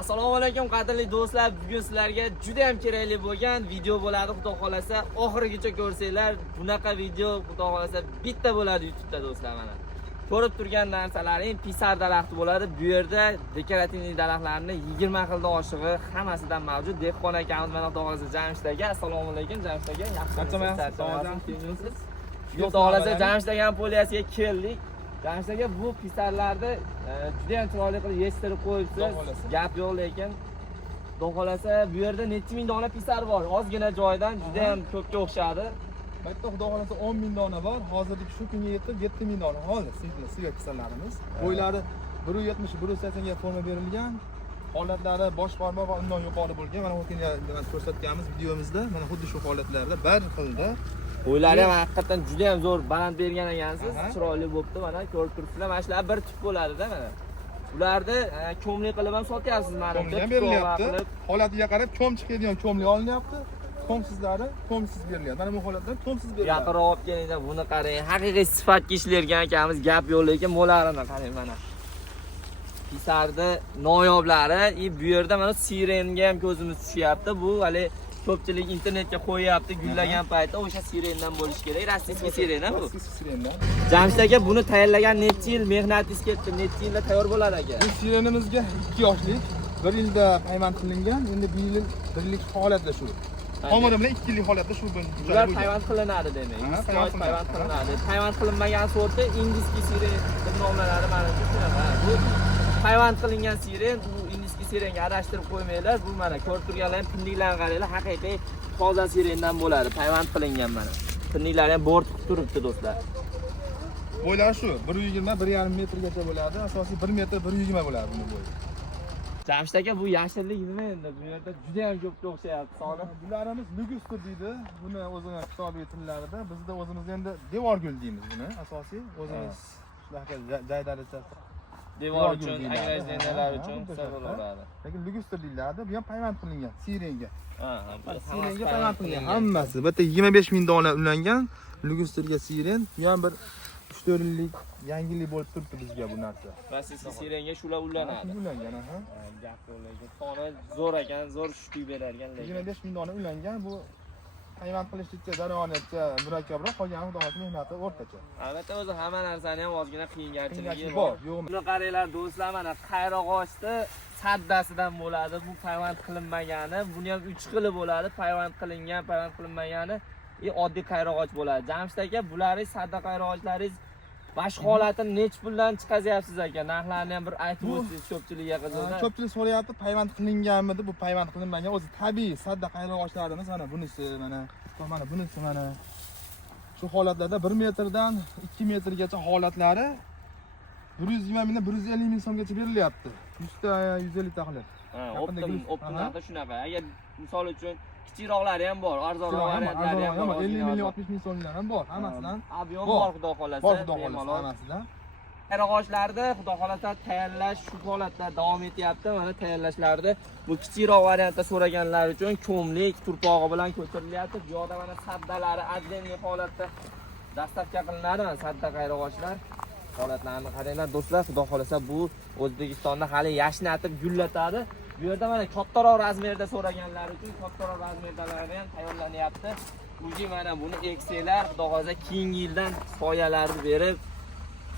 Assalomu alaykum qadrli do'stlar. Bugun sizlarga juda ham kerakli bo'lgan video bo'ladi. Xudo xolasa oxirigacha ko'rsanglar, bunaqa video xudo xolasa bitta bo'ladi YouTube'da do'stlar mana. Ko'rib turgan narsalaring pisar daraxti bo'ladi. Bu yerda dekorativniy daraxtlarni 20 xildan oshig'i hammasidan mavjud. Dehqon akamiz mana xudo xolasa Jamshid aka. Assalomu alaykum Jamshid aka. Yaxshimisiz? Xudo xolasa Jamshid aka poliyasiga keldik. Jamshid aka bu pisarlarni juda ham chiroyli qilib yechtirib qo'yibsiz. Gap yo'q, lekin xudo xolasa bu yerda necha ming dona pisar bor. Ozgina joydan juda ham ko'pga o'xshadi. Bu yerda xudo xolasa 10 ming dona bor. Hozirgi shu kunga yetib 7 ming dona hozir sigir pisarlarimiz. Bo'ylari 170-180 ga forma berilgan. Holatlari bosh barmoq va undan yuqori bo'lgan. Mana o'tgan ko'rsatganmiz videomizda mana xuddi shu holatlarda bir xilda. Bo'ylari ham haqiqatan juda ham zo'r baland bergan ekansiz. Chiroyli bo'pti. Mana ko'rib turibsizlar. Mana shular bir tip bo'ladi-da mana. Ularni ko'mlik qilib ham sotyapsiz mana. Ko'mlik berilyapti. Holatiga qarab ko'm chiqadigan ko'mlik olinyapti. Ko'msizlari ko'msiz berilyapti. Mana bu holatlar ko'msiz beriladi. Yaqinroq olib kelinglar, buni qarang. Haqiqiy sifatga ishlaydigan akamiz, gap yo'q, lekin mo'larini qarang mana. Pisardi noyoblari, bu yerda mana sirenga ham ko'zimiz tushyapti. Bu hali ko'pchilik internetga qo'yapti, gullagan paytda o'sha sirendan bo'lish kerak. Rossiyskiy sirena bu. Rossiyskiy sirendan. Jamshid aka, buni tayyorlagan necha yil mehnatingiz ketdi? Necha yilda tayyor bo'ladi aka? Bu sirenimizga 2 yoshlik, 1 yilda payvand qilingan, endi bu yil 1 yillik holatda shu. Tomiri bilan 2 yillik holatda shu bilan ular payvand qilinadi demak. Payvand qilinadi. Payvand qilinmagan sorti ingiskiy siren deb nomlanadi mana shunaqa. Bu payvand qilingan siren, u ingiskiy sirenga aralashtirib qo'ymanglar. Bu mana ko'rib turganlaring pinniklarni qaranglar, haqiqiy toza sirendan bo'ladi. Payvand qilingan mana. Pinniklari ham bo'rtib turibdi do'stlar. Bo'ylari shu 120-1,5 metrgacha bo'ladi. Asosiy 1 metr 120 bo'ladi buni bo'yi. Jamshid aka, bu yashillik nima endi? Bu yerda juda ham ko'pga o'xshayapti soni. Bularimiz lugustur deydi. Buni o'zini hisobiy tillarida bizda o'zimiz endi devorgul deymiz buni. Asosiy o'zimiz shunaqa joylarda devor uchun, agrajeniyalar uchun hisoblanadi. Lekin lugustur deyiladi. Bu ham payvand qilingan sirenga. Sirenga payvand qilingan hammasi. Bu yerda 25 ming dona ulangan lugusturga siren. Bu ham bir 3-4 yillik yangilik bo'lib turibdi bizga bu narsa. Rossiyskiy sirenga shular ulanadi. Ulangan, aha. Gap yo'q, soni zo'r ekan, zo'r shuti beradigan lekin. 25 ming dona ulangan. Bu payvand qilishlikcha jarayonatcha murakkabroq, qolgani xudo xohlasa mehnati o'rtacha. Albatta o'zi hamma narsani ham ozgina qiynalchiligi bor. Yo'qmi? Buni qaranglar do'stlar, mana qayrag'ochni saddasidan bo'ladi. Bu payvand qilinmagani, buni ham 3 xili bo'ladi. Payvand qilingan, payvand qilinmagani, oddiy qayrag'och bo'ladi. Jamshid aka, bularning sadda qayrag'ochlaringiz bosh holatini nech puldan chiqazyapsiz aka? Narxlarni ham bir aytib o'tsangiz ko'pchilikga qiziqadi. Ko'pchilik so'rayapti, payvand qilinganmidi? Bu payvand qilinmagan. O'zi tabiiy sadda qayrag'ochlarimiz mana bunisi, mana bunisi mana. Shu holatlarda 1 metrdan 2 metrgacha holatlari 120 mingdan 150 ming so'mgacha berilyapti. 100 ta 150 ta qilib. Optim narxi shunaqa. Agar misol uchun kichikroqlari ham bor, arzonroq variantlari ham bor. 50 ming 60 ming so'mlar ham bor, hammasidan. Ob'yom bor xudo xolasa. Bor xudo xolasa hammasidan. Qayrag'ochlarni xudo xolasa tayyorlash shu holatda davom etyapti. Mana tayyorlashlarni bu kichikroq variantda so'raganlar uchun ko'mlik turpog'i bilan ko'chirilyapti. Bu yoqda mana saddalari adlenniy holatda dastavka qilinadi. Mana sadda qayrag'ochlar holatlarini qaranglar do'stlar. Xudo xolasa bu O'zbekistonda hali yashnatib gullatadi. Bu yerda mana kattaroq razmerda so'raganlar uchun kattaroq razmerdalar ham tayyorlanyapti. Uji mana buni eksanglar, xudo xolasa keyingi yildan soyalarni berib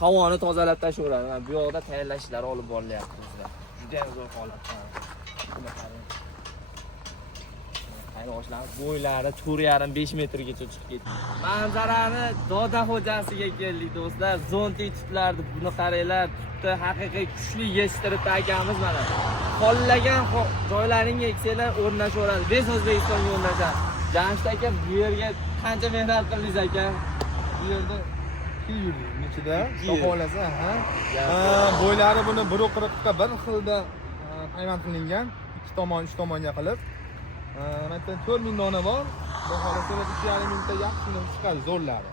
havoni tozalab tashlayveradi. Mana bu yoqda tayyorlash ishlari olib borilyapti bizlar. Juda ham zo'r holat. Qayrag'ochlar bo'ylari 4,5 metrgacha chiqib ketdi. Manzarani Doda xo'jasiga keldik do'stlar. Zonti tiplarni buni qaranglar, tutda haqiqiy kuchli yechtirib akamiz mana. Qollagan joylaringga eksanglar o'rnashaveradi. Biz O'zbekistonga o'rnashadi. Jamshid aka, bu yerga qancha mehnat qildingiz aka? Bu yerda 2 yillik ichida xohlasa, bo'ylari buni 1.40 ga bir xilda payvand qilingan, 2 tomon, 3 tomonga qilib. Mana 4 ming dona bor. Bu holatda 2,5 mingta yaxshini chiqadi zo'rlari.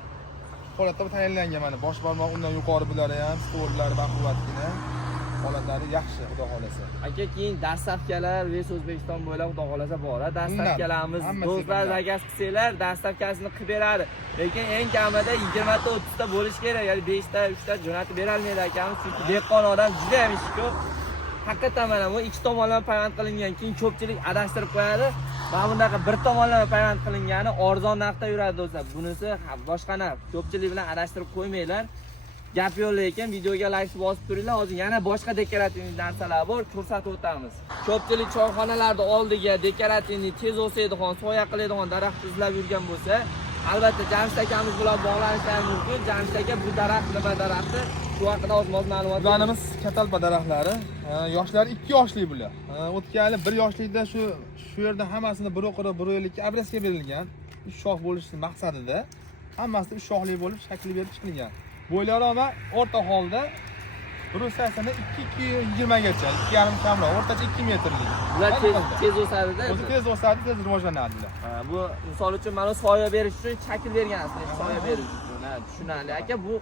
Holatda tayyorlangan mana bosh barmoq undan yuqori bo'lari ham, stollar baquvvatgina. Holatlari yaxshi xudo xolasa. Aka, keyin dastavkalar Ves O'zbekiston bo'ylab xudo xolasa bor. Dastavkalarimiz do'stlar zakaz qilsanglar, dastavkasini qilib beradi. Lekin eng kamida 20 ta 30 ta bo'lish kerak. Ya'ni 5 ta 3 ta jo'natib bera olmaydi akamiz, chunki dehqon odam juda ham ishi ko'p. haqiqatan mana bu ikki tomonlama payvand qilingan, keyin ko'pchilik adashtirib qo'yadi. Mana bunaqa bir tomonlama payvand qilingani arzon narxda yuradi do'stlar. Bunisi boshqa narx. Ko'pchilik bilan adashtirib qo'ymanglar. Gap yo'q, lekin videoga like bosib turinglar. Hozir yana boshqa dekorativ narsalar bor, ko'rsatib o'tamiz. Ko'pchilik choyxonalarda oldiga dekorativni tez o'saydigan, soya qiladigan daraxt izlab yurgan bo'lsa, albatta Jamshid akamiz bilan bog'lanishlari mumkin. Jamshid aka bu daraxt nima daraxti? Shu haqida oz ma'lumot. Bularimiz katalpa daraxtlari. Yoshlari 2 yoshli bular. O'tgan yil 1 yoshlikda shu yerda hammasini bir o'qira, bir yillikka abrasga berilgan. 3 shox bo'lishi maqsadida hammasi 3 shoxli bo'lib shakli berib chiqilgan. Bo'ylari ham o'rta holda 1.80 2.20 gacha, 2.5 kamroq, o'rtacha 2 metrlik. Bular tez o'sadi-da. O'zi tez o'sadi, tez rivojlanadilar. Bu misol uchun mana soya berish uchun shakl bergansizlar, soya berish uchun. Tushunarli. Aka, bu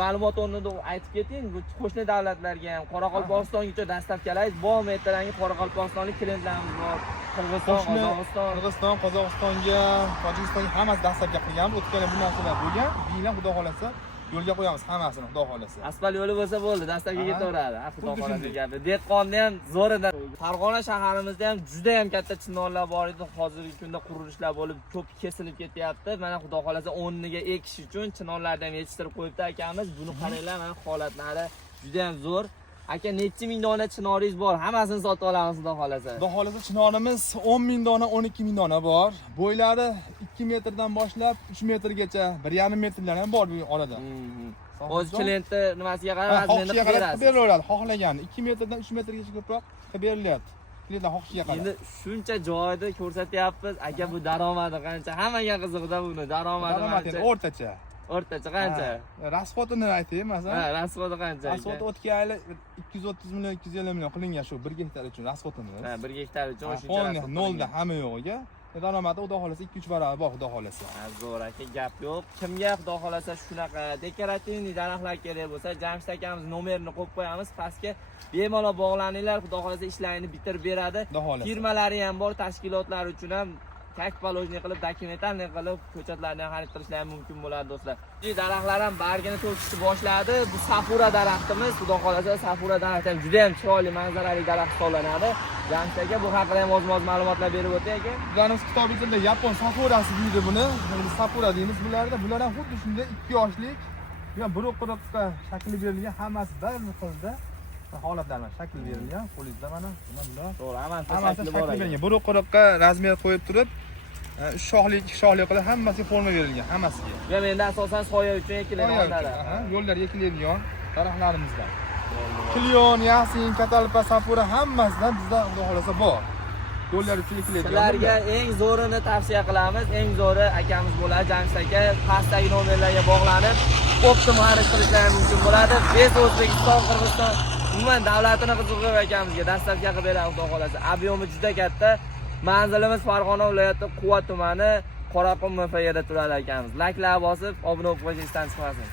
ma'lumot o'rnida aytib keting, bu qo'shni davlatlarga ham, Qoraqalpog'istongacha dastavkalaringiz bormi? Ertarangi qoraqalpog'istonlik klientlarimiz bor. Qirg'iziston, Qozog'istonga, Tojikistonga hammasi dastavka qilganmiz. O'tgan bu narsalar bo'lgan. Biylar xudo xolasa yo'lga qo'yamiz hammasini, xudo xolasa. Asfalt yo'li bo'lsa bo'ldi, dastavka ketaveradi. Xudo xolasa gapi. Dehqonni ham zo'ridan. Farg'ona shaharimizda ham juda ham katta chinorlar bor edi. Hozirgi kunda qurilishlar bo'lib, ko'p kesilib ketyapti. Mana xudo xolasa o'rniga ekish uchun chinorlarni ham yetishtirib qo'yibdi akamiz. Buni qaranglar, mana holatlari juda ham zo'r. Aka, necha ming dona chinoringiz bor? Hammasini sotib olamiz xudo xolasa. Xudo xolasa chinorimiz 10 ming dona, 12 ming dona bor. Bo'ylari 2 metrdan boshlab 3 metrgacha, 1,5 metrlar ham bor bu orada. O'z klientni nimasiga qarab razmerini qilib berasiz. Beraveradi, xohlaganini 2 metrdan 3 metrgacha ko'proq qilib berilyapti. Klientlar xohishiga qarab. Endi shuncha joyda ko'rsatyapmiz. Aka, bu daromadi qancha? Hammaga qiziqda buni. Daromadi qancha? O'rtacha. O'rtacha qancha? Rasxotini aytaymi, masalan? Ha, rasxoti qancha? Rasxoti o'tgan yil 230 million, 250 million qilingan shu 1 gektar uchun rasxotimiz. Ha, 1 gektar uchun shuncha rasxot. Nolda hamma yo'g'iga. Daromadi xudo xolasa 2-3 barobar bor, xudo xolasa. Zo'r aka, gap yo'q. Kimga xudo xolasa shunaqa dekorativniy daraxtlar kerak bo'lsa, Jamshid akamiz nomerini qo'yib qo'yamiz. Pastga bemalol bog'laninglar, xudo xolasa ishlarini bitirib beradi. Firmalari ham bor, tashkilotlar uchun ham kak palojni qilib, dokumentalni qilib, ko'chatlarni ham xarid qilishlari mumkin bo'ladi do'stlar. Bu daraxtlar ham bargini to'kishni boshladi. Bu Safura daraxtimiz. Xudo xolasa Safura daraxti ham juda ham chiroyli, manzarali daraxt hisoblanadi. Jamshid aka, bu haqida ham oz ma'lumotlar berib o'tay aka. Bizlarimiz kitob ichida yapon Safurasi deydi buni. Biz Safura deymiz bularda. Bular ham xuddi shunday 2 yoshlik, bir o'qiriqqa shakli berilgan, hammasi bir xilda holatlarga shakl berilgan. Qo'lingizda mana bular. To'g'ri, hammasi shakli berilgan. Bir o'qiriqqa razmer qo'yib turib, 3 shoxli, 2 shoxli qilib hammasiga forma berilgan, hammasiga. Bu endi asosan soya uchun ekiladigan daraxt. Yo'llarga ekiladigan daraxtlarimizdan. Kilyon, yasin, katalpa, Safura hammasidan bizda xudo xolasa bor. Yo'llar uchun ekiladigan. Sizlarga eng zo'rini tavsiya qilamiz. Eng zo'ri akamiz bo'ladi, Jamshid aka. Pastdagi nomerlarga bog'lanib, optimum xarid qilishlari mumkin bo'ladi. Biz O'zbekiston, Qirg'iziston, umuman davlatini qiziqib akamizga dastavka qilib beramiz xudo xolasa. Ob'yomi juda katta. Manzilimiz Farg'ona viloyati Quva tumani, Qoraqum MFYda turadi akamiz. Like bosib, obuna bo'lib qo'yishingiz istan chiqmasin.